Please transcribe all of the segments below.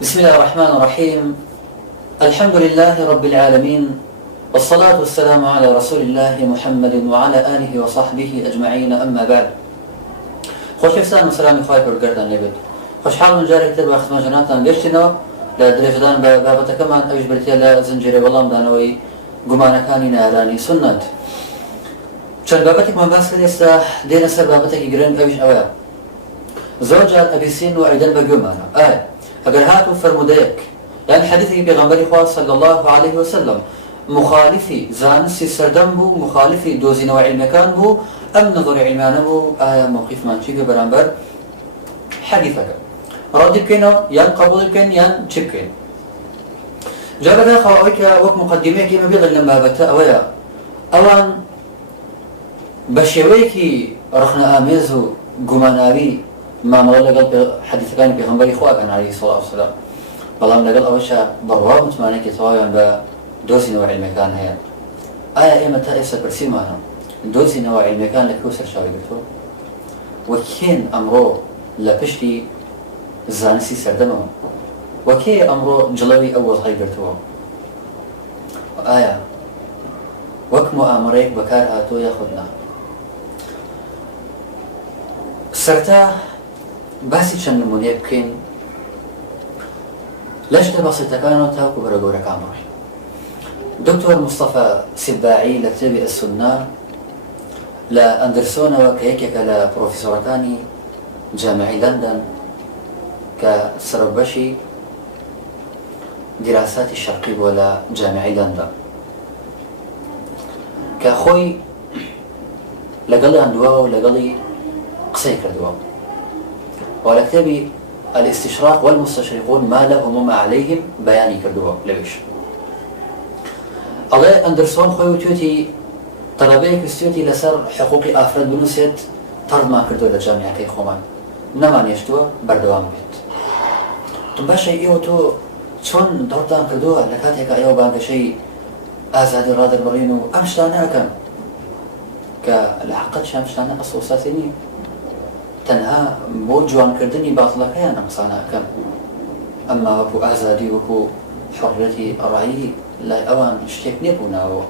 بسم الله الرحمن الرحيم. الحمد لله رب العالمين، والصلاة والسلام على رسول الله محمد وعلى آله وصحبه أجمعين. أما بعد، خوش إفسان وسلام خواهي پروردگارتان لێبێت. خوشحاڵ من جارێک تر بە خزمەتجاناتان گەشتینەوە لە درێژدان بە بابەتەکەمان ئەویش بریتە لە زنجیرە وەڵامدانەوەی گومانەکانی نارانی سنت. چەند بابەتێکمان باس کرد، ئێستا دێنە سەر بابەتێکی گرنگ، ئەویش ئەوەیە زۆر جار ئەبیسین و ئەیدەن بە گوێمانە. ئەگەر هاتو فرمودەیەک یان حەدیثێکی پێغەمبەری خوا صلی الله عليه وسلم مخالفی زانستی سەردەم بوو، مخالفی دۆزینەوە عیلمەکان بوو، ئەم نەظەری عیلمانە بوو، ئایا موقیفمان چی بێ بەرامبەر حەدیثەکە؟ ڕەدی بکەینەوە یان قبوڵی بکەین یان چی بکەین؟ جا بەداخەوە ئەوەی کە وەک مقدمەیەک ئێمە بێڵێن لەم بابەتە ئەوەیە ئەوان بە شێوەیەکی ڕخنەئامێز و گوماناوی مامەڵە لەگەڵ حەدیثەکانی پێغەمبەری خواکەن عەلەیهی سەڵاتو وەسەلام، بەڵام لەگەڵ ئەوەشە بەڕواو متمانەیەکی تەواویان بە دۆزینەوە عیلمەکان هەیە. ئایا ئێمە تا ئێستا پرسیمانە دۆزینەوە عیلمەکان لەکوێ سەرچاوی گرتووە؟ وەکێن ئەمڕۆ لە پشتی زانستی سەردەمەوە؟ وەکێ ئەمڕۆ جڵەوی ئەو وەزعەی گرتووە؟ ئایا وەک موئامەرەیەک بەکار هاتووە یاخود نا؟ سەرەتا باسی چەند نمونەیەک بکەین لە شتە بەسیطەکانەوە تاوەکو بەرە گەورەکان بڕۆین. دکتۆر مستەفا سیباعی لە کتێبی ئەسسوننا لە ئەندرسۆنەوە کە یەکێکە لە پرۆفیسۆرەکانی جامعەی لەندەن کە سەرۆکبەشی دیراساتی شەرقی بووە لە جامعەی لەندەن، کە خۆی لەگەڵیان دواوە و لەگەڵی قسەی کردووە و لە کتێبی الاستشراق والمستشرقون ما لهم وما عليهم بەیانی کردووە لەویش. ئەڵێ ئەندرسۆن خۆی وتوێتی تەڵەبەیەک ویستوێتی لەسەر حقوقی ئافرەت بنووسێت، تەڕدمان کردووە لە جامیعەکەی خۆمان، نەمانێشتووە بەردەوام بێت. باشە ئێوە تۆ چۆن دەوڵتان کردووە لە کاتێکە ئێوە بانگەشەی ئازادی ڕادەربڕین و ئەم شتانە ئەکەن کە لە حەقیقەت ئەم شتانە ئەسڵ و ئەساسی نییە، تەنها بۆ جوانکردنی باتڵەکەیان ئەم قسانە ئەکەن، ئەمما وەکو ئازادی وەکو حڕیەتی ڕایی لای ئەوان شتێک نێبووناوە.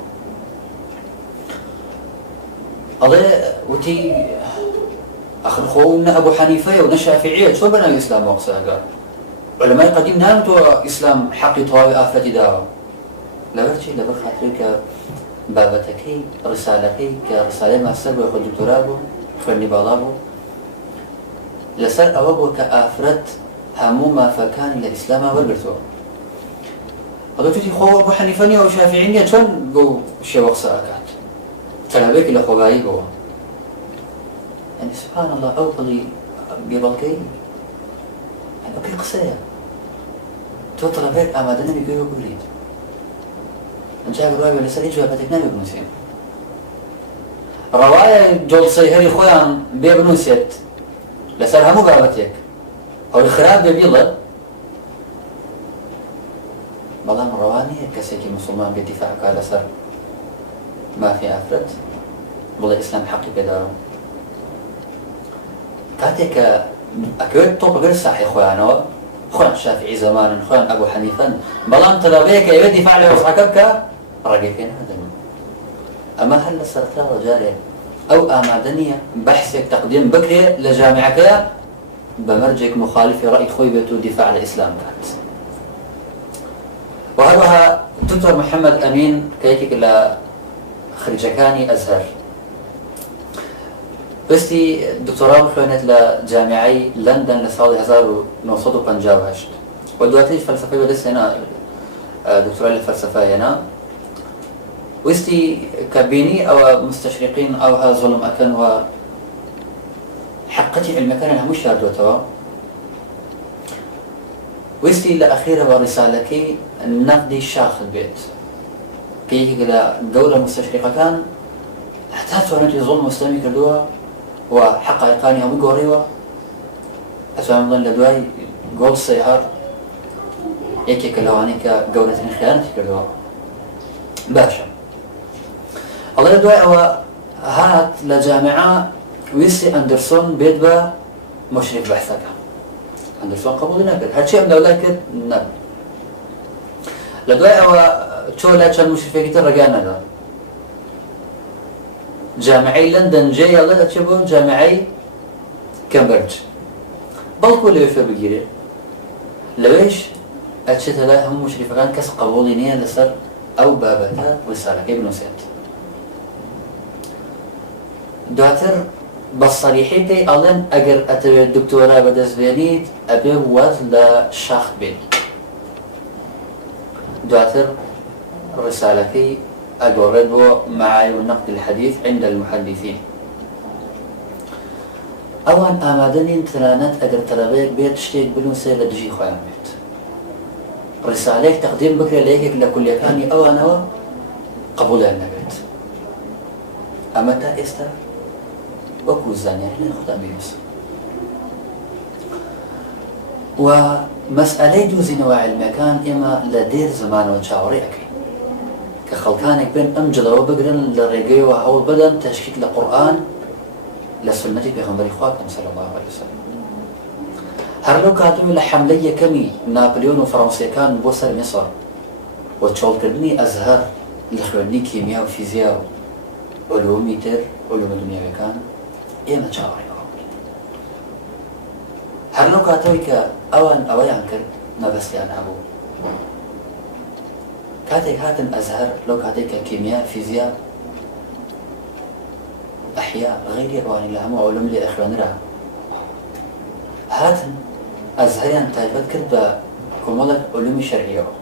ئەڵێ وتی ئەخر خۆ نە ئەبوو حەنیفەیە و نە شافعیە چۆن بەناوی ئیسلامەوە قسە ئەکات؟ عولەمای قەدیم نانتووە ئیسلام حەقی تەواوی ئافرەتی داوە. لەبەر چی؟ لەبەر خاترێک کە بابەتەکەی ڕسالەکەی کە ڕسالەی ماستەر بووە، خۆ دکتۆرا بوو، خوێندنی باڵا بوو، لەسەر ئەوە بوو کە ئافرەت هەموو مافەکانی لە ئیسلامە وەرگرتووە. ئەڵێ خۆ ئەبوو حەنیفە نییە و شافعی نییە، چۆن بۆ شێوە قسە ئەکات؟ تەلابێکی لە خۆبایی بووە. یعنی سبحان الله، ئەو دڵی بێبەڵکەی ئەوەی قسەیە، تۆ تەلابێک ئامادە نەبی گوێ بگریت، ئەجا بڕوای لەسەر هیچ بابەتێک نابێ بنووسێن. ڕەوایە جۆڵسەی هەری خۆیان بێ بنووسێت لەسەر هەموو بابەتێک، ئەوەی خراپ بێ بیڵێ، بەڵام ڕەوا نییە کەسێکی موسڵمان بێ دیفاع بکات لەسەر مافی ئافرەت، بڵێ ئیسلام حەقی پێداوە. کاتێک کە ئەکەوێت تۆ بگەر ساحی خۆیانەوە، خۆیان شافعی زەمانن، خۆیان ئەبوو حەنیفەن، بەڵام تەلابەیە کە ئەوێت دیفاع لە وەزعەکە بکە، ڕێگەی پێ نادەن. ئەمە هەر لە سەرەتاوە جارێ ئەو ئامادە نییە بەحسێک تەقدیم بکرێ لە جامعەکەیە بە مەرجێک مخالفی ڕەئی خۆی بێت و دیفاع لە ئیسلام بکات. وهروەها دکتۆر محەممەد ئەمین کە یەکێک لە خریجەکانی ئەزهەر بەستی دکتۆرا بخوێنێت لە جامیعەی لەندەن لە ساڵی 1958 و دواتری فەلسەفەی بەدەستهێنا، دکتۆرا لە فەلسەفە هێنا، ویستی کە بینی ئەوە مستەشریقین ئەوها زوڵم ئەکەن و حەقەتی عیلمەکانیان هەموو شاردوێتەوە، ویستی لە ئەخیرەوە ڕیسالەکەی نەقدی شاخت بێت کە یەکێک لە گەورە مستەشریقەکان هەتا توانێتی زوڵم مستەمی کردووە و حەقایقانی هەمووی گۆڕیوە، ئەتوانن بڵێن لە دوای گۆڵ سەیهار یەکێکە لەوانەی کە گەورەترین خیانەتی کردووە. باشە، ئەڵێ لە دوای ئەوە هات لە جامعە ویستی ئەندرسۆن بێت بە مشرف بەحثەکە، هەندێکشان قبول نەکرد هەرچی ئەم دەوڵات کرد نە لە دوای ئەوە چۆ لای چەند مشرفێکی تر ڕێگان نەدا جامعەی لەندەن جێیاڵە ئەچێ بۆ جامعەی کەمبرج بەڵکو لەوێ فێر بگیرێ لەوێش ئەچێتە لای هەموو مشرفەکان کەس قبوڵی نییە لەسەر ئەو بابەتە ڕسالەکەی بنووسێت دواتر بە سەریحی پێی ئەڵێن ئەگەر ئەتەوێت دکتۆرا بەدەستبێنیت ئەبێ وەز لە شاخ بێت دواتر ڕسالەکەی ئەگۆڕێت بۆ معايير نقد الحديث عند المحدثين ئەوان ئامادە نین تەنانەت ئەگەر تەلەبەیەک بێت شتێک بنووسێ لە دژی خۆیان بێت ڕسالەیەک تەقدیم بکرێت لە یەکێک لە کولیەکانی ئەوانەوە قبوڵیان نەبێت ئەمە تا ئێستا وەکو زانیاری لە خۆتان بینووسن و مەسئلەی دۆزینەوە عیلمیەکان ئێمە لە دێر زمانەوە چاوەڕێ ئەەکەین کە خەڵکانێک بن ئەم جڵەوە بگرن لە ڕێگەیەوە هەوڵ بدەن تەشکیک لە قورئان لە سنەتی پێغەمبەری خوا بکەن صلی الله علیه وسلم هەر لەو کاتەوە لە حەملەی یەکەمی ناپلیۆن و فەڕەنسیەکان بۆ سەر میسر و چۆڵکردنی ئەزهەر لە خوێندنی کیمیا و فیزیا و علومی تر علومە دنیاویەکان ئێمە چاوەڕێەوە هەر لەو کاتەوەی کە ئەوان ئەوەیان کرد مەبەستیان هەبوو کاتێک هاتن ئەزهەر لەو کاتێک کە کیمیا فیزیا ئەحیا غەیری ئەوانی لە هەموو علوم لێ ئەخوێنرا هاتن ئەزهەریان تایبەت کرد بە کۆمەڵێک علومی شەرعیەوە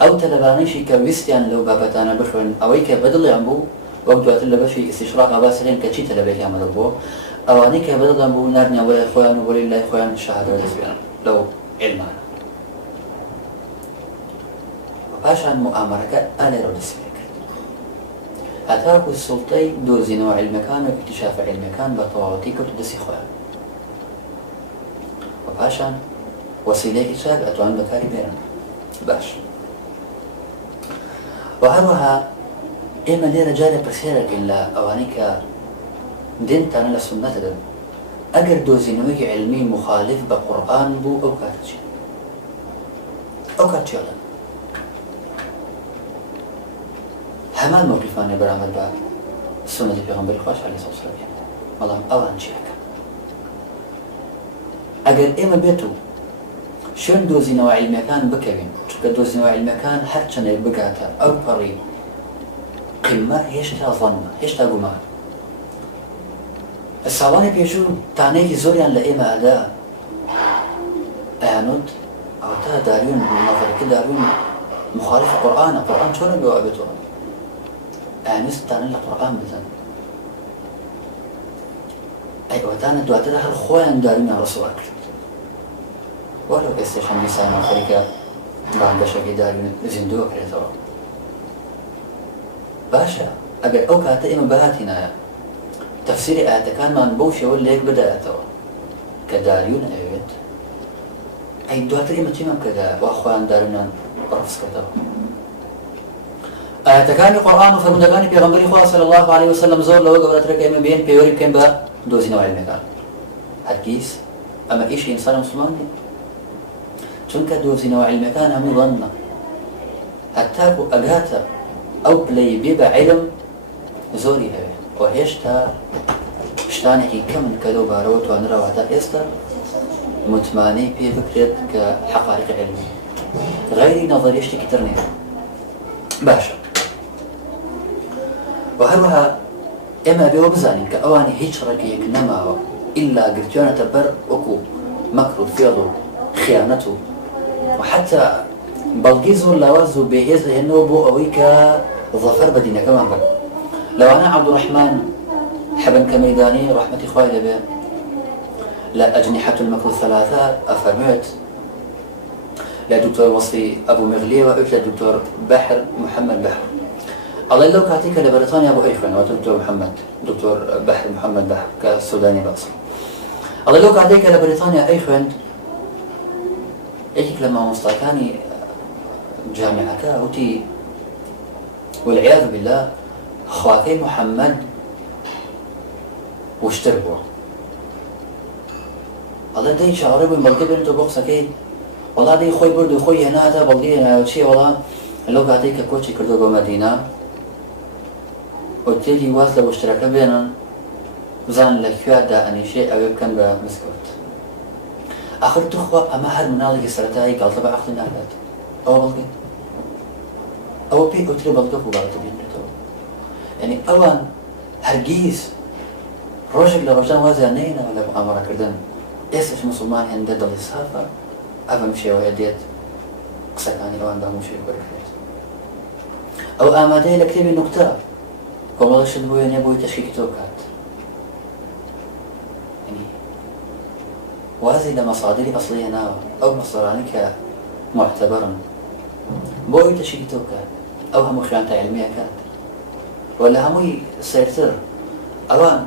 ئەو تەلەبانەیشی کە ویستیان لەو بابەتانە بخوێن ئەوەی کە بەدڵیان بوو وەک دواتر لە بەشی ئیستیشراق ئاباسرێن کە چی تەلەبێکیان مەدڵ بوو ئەوانەی کە بەدڵیان بوو ناردنیان وەلای خۆیان و وەلای لای خۆیان شەهادە دەستێنن لەو عیلمانە پاشان موامەرەکە ئالێرە دەستێ کرد هەتاکو سوڵتەی دۆزینەوە عیلمەکان و ئیکتیشافە عیلمەکان بە تەواوەتی کەوتە دەستی خۆیان و پاشان وەسیلەیەکی چاک ئەتوان بەکاری بێنن باش و هەروەها ئێمە لێرە جارێ پرسیارەکەین لە ئەوانەی کە دێنتانە لە سونەتە دەن ئەگەر دۆزینەوەیەکی عیلمی مخالف بە قورئان بوو ئەو کاتە چی ئەو کات چیڵن هەمان موقیفانێ بەرامبەر بە سنەتی پێغەمبەری خوا عەلەیهی سەڵاتو وەسەلام بەڵام ئەوان چیەکەن ئەگەر ئێمە بێت و شوێن دۆزینەوە عیلمیەکان بکەوین چونکە دۆزینەوە عیلمیەکان هەر چەندێک بگاتە ئەو پەڕی قیممە هێشتا ظەنە هێشتا گومان ساڵانی پێشوو تانەیەکی زۆریان لە ئێمە ئەدا ئەیانوت ئەوە تا داروین نەفەرەکە داروین مخالف قورئانە قورئان چۆنە بێەوە بێتەوە ئەیانویستانە لە قورئان بزەن ئەی ئەوەتانە دواتر هەر خۆیان داروینیان ڕسووا کرد وەرە ئێستاشان دیسانە خەریکە بانگەشەکەی داروین زیندووە کرێتەوە باشە ئەگەر ئەو کاتە ئێمە بەهاتینایە تەفسیری ئاەتەکانمان بەو شێوە لێک بدایەتەوە کە داریون ئەوێت ئەی دواتر ئێمە چیمان کردە وا خۆیان داروینیان بەڕفس کردەوە ئاەتەکانی قورئان و فەرمودەکانی پێغەمبەری خوا صلی الله علیه وسلم زۆر لەوە گەورەترە کە ئێمە بێن پێوەری بکەین بە دۆزینەوە عیلمیەکان هەرگیز ئەمە ئیشی ئینسانە موسڵمان نیە چونکە دۆزینەوە عیلمیەکان هەموو ظەنە هەتاکو ئەگاتە ئەو پلەی بێ بە عیلم زۆری هەوێ و هێشتا شتانێکی کەمن کە لەو بارەوە توانراوە هەتا ئێستا متمانەی پێ بکرێت کە حەقایق عیلمی غەیری نەظەریە شتێکی تر نییە باشە و هەروەها ئێمە بێوە بزانین کە ئەوانی هیچ ڕێگەیەک نەماوە ئیلا گرتوانەتە بەر وەکو مەکر و فێڵ و خیانەت و حتا بەڵگی زۆر لاواز و بێهێز دەهێنەوە بۆ ئەوەی کە ظەفەر بە دینەکەمان بن لەوانە عەبدوڕەحمان حەبەن کەمەیدانی ڕەحمەتی خوای لەبێ لە ئەجنیحەة المەکر الثەلاثە ئەفەرموێت لە دکتۆر وەصفی ئەبوو مغلیەوە ئەوش لە دکتۆر بەحر محەممەد بەحر ئەڵێ لەو کاتی کە لە بەرەتانیا بۆ ئەیخوێنەوە دکتۆر محەممەد دکتۆر بەحر محەممەد بەحر کە سودانی بەسڵ ئەڵێ لەو کاتێک کە لە بەرەتانیا ئەیخوێند یەکێک لە مامۆستاکانی جامعەکە وتی والعیاذ بالله خواکەی محەممەد وشتر بووە الله دەی چاڕێ بووین بەڵگە بێن تۆ بۆ قسەکەی وەڵا دەی خۆی برد و خۆی هێناتە بەڵگەی هێناوە چیە وەڵا لەو کاتەی کە کۆچی کردو بۆ مەدینە ئۆتێلی واز لە وشترەکە بێنن بزان لە کوێ دائەنیشێ ئەوێ بکەن بە مسکەوت. آخر توخوا ئەمە هەر مناڵێکی سەرەتایی گاڵتە بە عەقڵی ناکات. ئەوە بەڵگەی ئەوە پێی ئەوترێ بەڵگە و گاڵتە بێنێتەوە. یعنی ئەوان هەرگیز ڕۆژێک لە ڕۆژان وازیان نەهێنەوە لە ئاماڕەکردن. ئێستاش مسلمان هێندە دڵی سافە ئەو بەم شێوەیە دێت قسەکانی ئەوان بە هەموو شێوە وەرگرێت. ئەو ئامادەیە لە کتێبی نوکتە کۆمەڵەشت بۆ وێنێ بۆی تەشکیلی تۆ بکات. وازی لە مەسادری ئەسڵی هێناوە ئەو مەسەرانی کە معتەبەرن بۆی تەشکیلی تۆ بکات. ئەو هەموو خوێنتە عیلمیە کات و لە هەمووی سێرتر ئەوان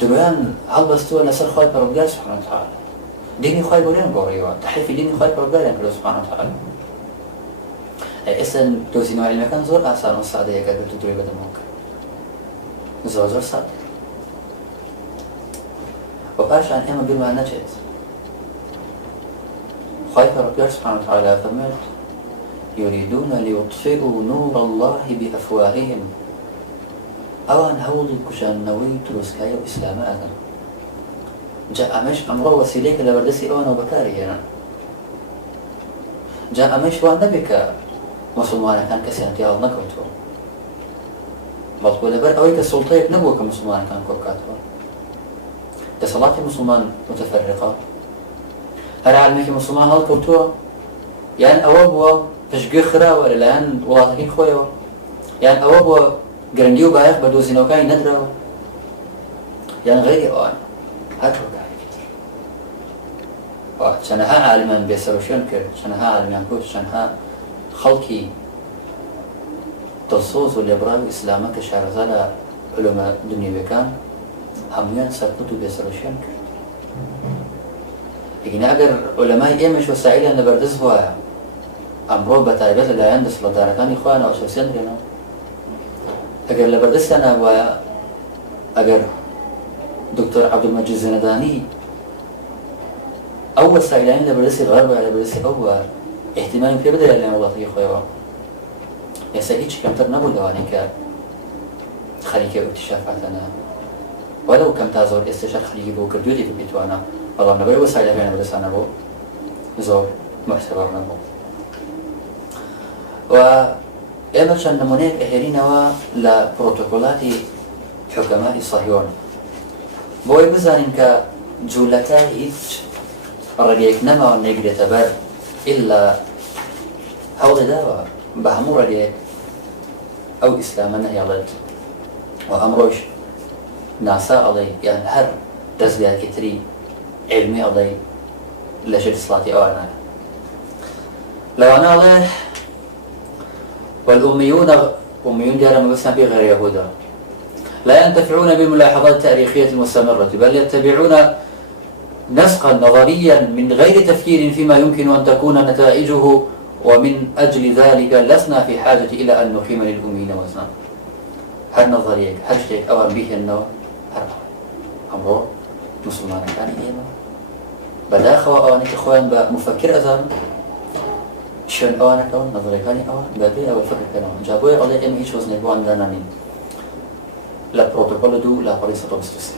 درویان هەڵبەستووە لەسەر خۆی پەروەردگار سوبحانه وتعالى. دینی خۆی گەوریان گۆڕیەوە تەحریفی دینی خۆی پەروەردگاریان کردووە سوبحانه وتعالى. ئێستا دۆزینەوە عیلمیەکان زۆر ئاسان و سادەیە کە بێت و دوێ بەدەمەوە کرد. زۆر زۆر سادە. و پاشان ئێمە بیرمان نەچێت خۆی پەروەردگار سوبحانه وتعالى فەرمووێت يريدون ليطفئوا نور الله بأفواههم. ئەوان هەوڵی کوشاندنەوەی دروستکاری و ئیسلامە ئەکەن. جا ئەمەش ئەمڕۆ وەسیلەیەکە لە بەردەستی ئەوانەوە بەکاری هێنن. جا ئەمەش وان نەبێت کە مسلمانەکان کەسیان تێ هەڵ نەکەوتووە بەڵکو لەبەر ئەوەی کە سوڵتەیەک نەبووە کە مسلمانەکان کۆ بکاتەوە. دەسەڵاتی مسلمان متەفەرقە هەر عالمێکی مسلمان هەڵکەوتووە یان ئەوە بووە پشتگوێ خراوە لەلایەن وڵاتەکەی خۆیەوە یان ئەوە بووە گرنگی و بایەخ بە دۆزینەوەکانی نەدراوە یان غەیری ئەوان هەر ڕۆگایەکی تر. چەندەها عالمان بێسەرۆشێن کرد چەندەها عالمیان کوت چەندەها خەڵکی دڵسۆز و لێبڕاوی ئیسلامە کە شارەزا لە علومە دنیویەکان هەموویان سەرکوت و بێسەرۆشێن کرد. ئیگەن ئەگەر عولەمای ئێمەش وەسائیلیان لەبەردەست وایە ئەمڕۆ بەتایبەت لەلایەن دەسەڵاتدارەکانی خۆیان ئەوسەسێنرێنەوە. ئەگەر لەبەردەستیان نابوایە ئەگەر دکتۆر عەبدولمەجید زێنەدانی ئەو وەسائیلانی لەبەردەستی غەرب وایە لەبەردەستی ئەو وایە احتیمامی پێ بدەیە لەلایەن وڵاتەکەی خۆیەوە ئێستا هیچ کەمتر نەبوو لەوانەی کە خەریکە ئیکتیشافاتەنە وەلەو کەم تا زۆر ئێستاش خەریکی بۆ کردوێتی بێتوانە بەڵام لەبەرەوەی وەسایلەکانی لەبەردەستانە بۆ زۆر مۆعتەبەر نەبوو. و ئێمە چەند نمونەیەک ئەهێنینەوە لە پرۆتۆکۆلاتی حوکەمای سەهیۆن بۆی بزانین کە جوولەکە هیچ ڕێگەیەک نەماوە نەیگرێتە بەر ئیلا هەوڵی داوە بە هەموو ڕێگەیەک ئەو ئیسلامە نەهێڵێت. و ئەمڕۆژ ناسا ئەڵێ یان هەر دەستگاکێکی تری علمی ئەڵێ لەژێر دەسەڵاتی ئەوانە لەوانە ئەڵێ والأميون ديار مبسنا بغير يهودا لا ينتفعون بالملاحظات التاريخية المستمرة بل يتبعون نسقا نظريا من غير تفكير فيما يمكن أن تكون نتائجه ومن أجل ذلك لسنا في حاجة إلى أن نقيم للأميين وزنا. هر نظرية هر شيء أوان به أنه هر أمره مسلمان كان إيما بداخل أوانك أخوان بمفكر أزام شون أوانك أوان نظريكاني أوان بابي أو الفكر كانوا جابوه على إم هيش وزن يبوان دانانين لا بروتوكول دو لا بريسة بستوسي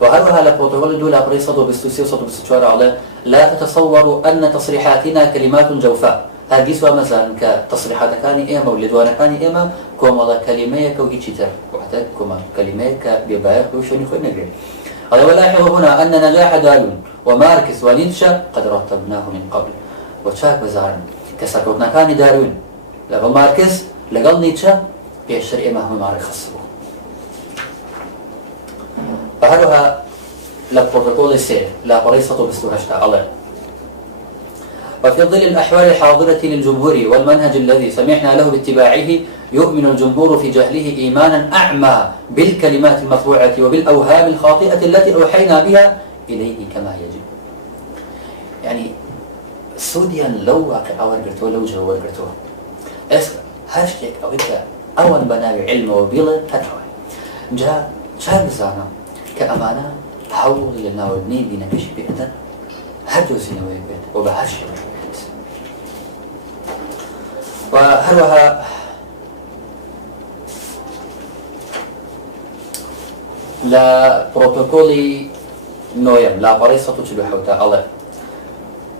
وهذا لا بروتوكول دو لا بريسة بستوسي وصوت بستوار على لا تتصوروا أن تصريحاتنا كلمات جوفاء هذه سوى مثلا كتصريحات كاني إما ولدوانا كاني إما كوما كلمة كويتشتر وحتى كوما كلمة كبيباير وشوني خوي نجري. هذا ولاحظ هنا أن نجاح دارون وماركس ونيتشه قد رتبناه من قبل. وشاك بزارن كسكوتنا كاني دارون لقل ماركس لقل نيتشه بيشتر إما هم مارك خصبه. فهذا لا بروتوكول السير لا بريسة بستوهشتا الله. وفي ظل الأحوال الحاضرة للجمهور والمنهج الذي سمحنا له باتباعه يؤمن الجمهور في جهله إيمانا أعمى بالكلمات المطبوعة وبالأوهام الخاطئة التي أوحينا بها إليه كما يجب. يعني سوديا لو واقع ورقرتوه لو جو ورقرتوه هاشتك أو إذا أول بناوي علم وبيضة هتوي جاء شاب زانا كأمانة حول لنا ودني دينا كشي بيئتا هدو سنوي بيت وبهرش بيت وهروها لا بروتوكولي نويم لا بريصة تلوحوتا الله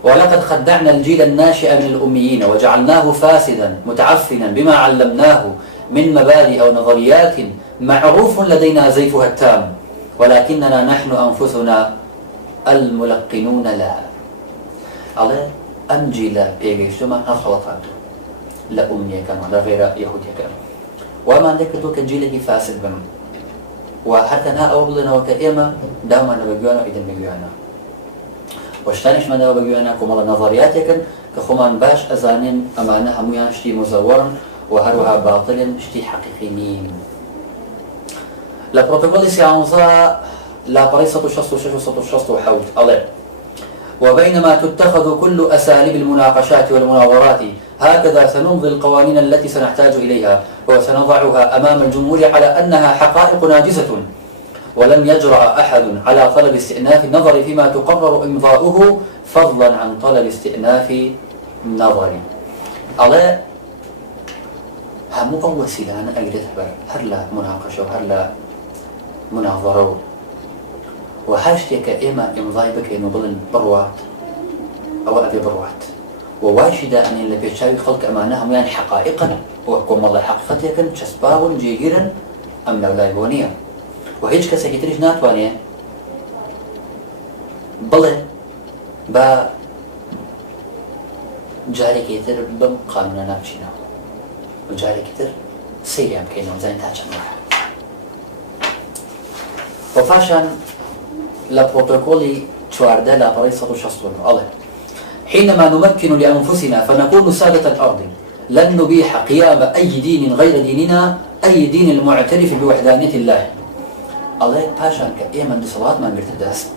ولقد خدعنا الجيل الناشئ من الأميين وجعلناه فاسدا متعفنا بما علمناه من مبادئ أو نظريات معروف لدينا زيفها التام ولكننا نحن أنفسنا الملقنون لها على أنجيل بيجيشتما هالخلطات لا أمنية كان ولا غير يهودية كان وما ذكرتو كجيله فاسد بن وحتى نا أوبلنا وكإما داما نبجوانا إذن بجوانا واشتانش ما داما بجوانا كمال نظريات يكن كخمان باش أزانين أمانة هميان شتي مزورا وهروها باطل شتي حقيقيين لا بروتوكول سيانزا لا بريصة شخص وشخص وحوت الله وبينما تتخذ كل أساليب المناقشات والمناظرات هكذا سنمضي القوانين التي سنحتاج إليها وسنضعها أمام الجمهور على أنها حقائق ناجزة ولن يجرأ أحد على طلب استئناف النظر فيما تقرر إمضاؤه فضلا عن طلب استئناف النظر على هم أول سيلان أجدت هرلا مناقشة وهرلا مناظرة وحاجتك إما إمضاء بك نبلن بروات أو أبي بروات وواجد أن اللي بيشاوي خلق أمانهم يعني حقائقا وكم الله حقيقتك شسباون جيجيرا أم لا يبونيا وهيج كسكتريش ناتوانيا بلى با جاري كتير بم قانونا نامشينا وجاري كتير سيري أم كينا وزين تاجم واحد وفاشان لبروتوكولي شوارده لا بريصة شخصون الله حينما نمكن لأنفسنا فنكون سادة الأرض لن نبيح قيام أي دين غير ديننا أي دين المعترف بوحدانية الله الله باشان كأيما بصلاة ما مرتدست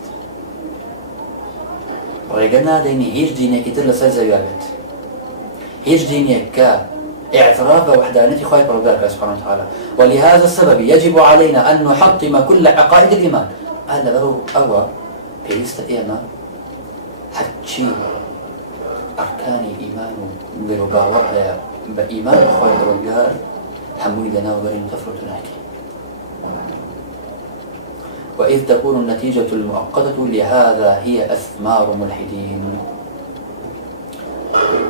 رجعنا ديني هيج ديني كتير لسال زيارات هيج ديني كاعتراف بوحدانية خالق ربك سبحانه وتعالى ولهذا السبب يجب علينا أن نحطم كل عقائد الإيمان هذا له أوى بيست إيمان حتشي أركان إيمان برباوة بإيمان خالق ربك حموي لنا وبرين تفرطناك وإذ تكون النتيجة المؤقتة لهذا هي أثمار ملحدين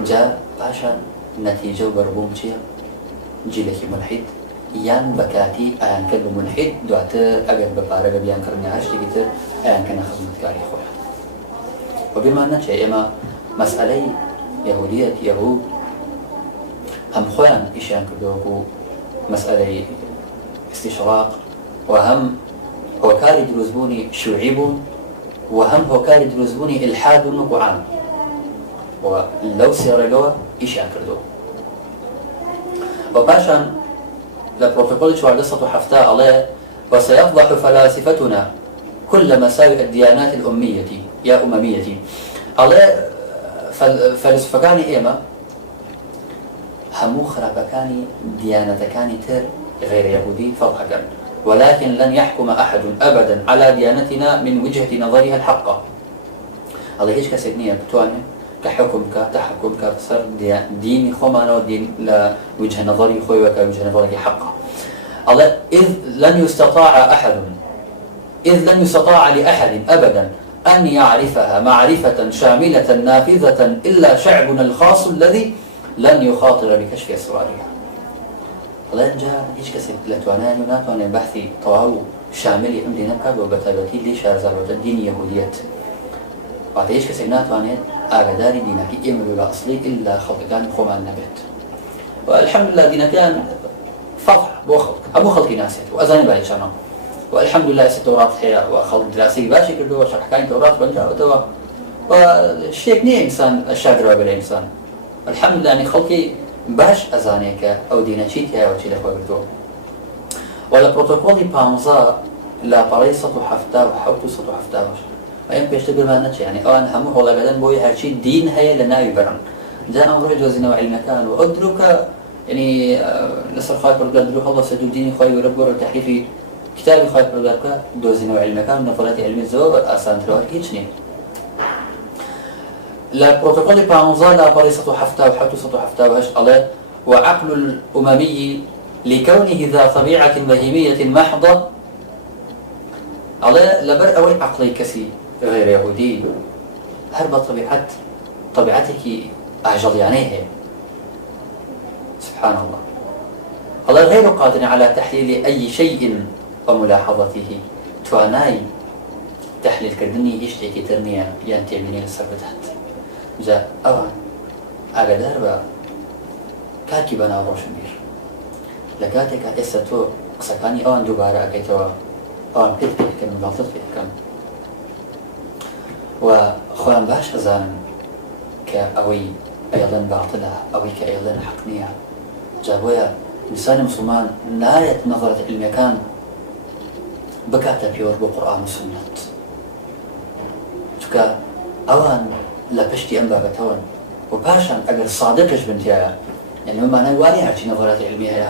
جاء باشا نتيجة بربومتي جيلك ملحد يان بكاتي أيان كان ملحد دوات أجد ببارة بيان كرني عشتي كتير أيان كان خدمة كاري خويا وبما نتشي إما مسألة يهودية يهود هم خوان إشيان كدوكو مسألة استشراق وهم هو كاري دروزبوني شعيب وهم هو كاري دروزبوني إلحاد ونقعان ولو سيرلوا إشيان كردو وباشان لبروتوكول شواردسة حفتاء عليه وسيفضح فلاسفتنا كل مساوئ الديانات الأمية يا أممية عليه فلسفكاني إيما همو خرابكاني ديانتكاني تر غير يهودي فرحكا ولكن لن يحكم أحد أبدا على ديانتنا من وجهة نظرها الحقة الله هيش كسيدنية بتواني كحكمك تحكمك صار ديني خمانا ودين لوجه نظري خوي وكوجه نظري حقه الله إذ لن يستطاع لأحد أبدا أن يعرفها معرفة شاملة نافذة إلا شعبنا الخاص الذي لن يخاطر بكشف أسرارها الله جاء هيش كسب لتوانان وناتوان البحثي طواو شاملي عندي نبكاد وبتابتي لي شارزار وتدين يهودية بعد هيش كسب ناتوان آغداري دينك إما بلا أصلي إلا خلقان خمان نبت والحمد لله دينكان فضح بو خلق أبو خلق ناسيت وأزاني بالي شانا والحمد لله ستورات هي وخلق دراسي باشي كردو وشرحكاني تورات بنجا وتوا والشيك نيه إنسان الشاقر وبلا إنسان الحمد لله أني خلقي باش أزانيك أو دينشيت هي وشي لخوة بردو ولا بروتوكولي بانزا لا بريصة حفتا وحوتو صدو حفتا باش ما يمكن يشتغل ما نتش يعني أنا همه والله بعدين بوي هالشي دين هي لنا يبرن جاء أمر جوزنا وعلم كان وأدرك يعني نصر خايف رجال الله سجود ديني خايف ورب ورب تحريفي كتابي خواهی پرودگار که دوزین و علمی کان نظرات علمی زور آسان تروار هیچ نیست. لبروتوكول بانزا لا باريسة حفتة وحتو سطو حفتة وهش على وعقل الأممي لكونه ذا طبيعة بهيمية محضة على لبر أول عقلي كسي غير يهودي هرب طبيعتك أعجل يعني سبحان الله. الله غير قادر على تحليل أي شيء وملاحظته تواناي تحليل كردني يشتكي ترمية ينتهي من السبتات جاء أوان أقدر با كاكي بنا روشنبير لكاتك إستو قسكاني أوان دوبارة أكيتوا أوان بيت كم غلطت كم وخوان باش أزان كأوي أيضا باطلة أوي كأيضا حقنية جابويا إنسان مسلمان نهاية نظرة المكان بكاتا بيور بقرآن وسنة تكا أوان لا بشتي أنبا بتون وباشان أجر صادقش بنتيا يعني ما أنا واني عرفتي نظرات علمية هي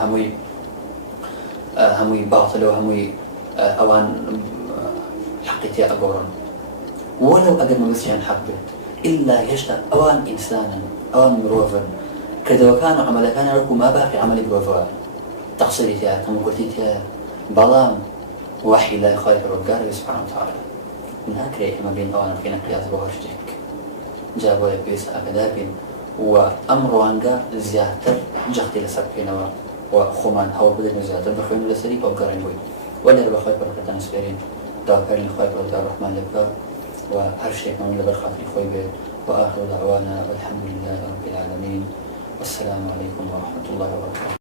هموي باطل وهموي أوان حقيتي أقولون ولو أجر ممسيان حقبت إلا يشتى أوان إنسانا أوان مروفا كذا وكان عمل كان يركو ما باقي عمل بروفا تقصيري تيا كم قلتي تيا بلام وحي لا يخايف الرجال سبحانه وتعالى من هكذا ما بين أوان فينا قياس بواشتك جابوا يبيس أكدابين وأمر وانجا زيادة جختي لسبكينوا وخمان هوا بدن زيادة بخوين لسري أو قرين بوي ولا بخوي بركة نسبيرين داكرين خوي بركة الرحمن لك وهر شيء من لبرخاتي خوي بيت وآخر دعوانا والحمد لله رب العالمين والسلام عليكم ورحمة الله وبركاته.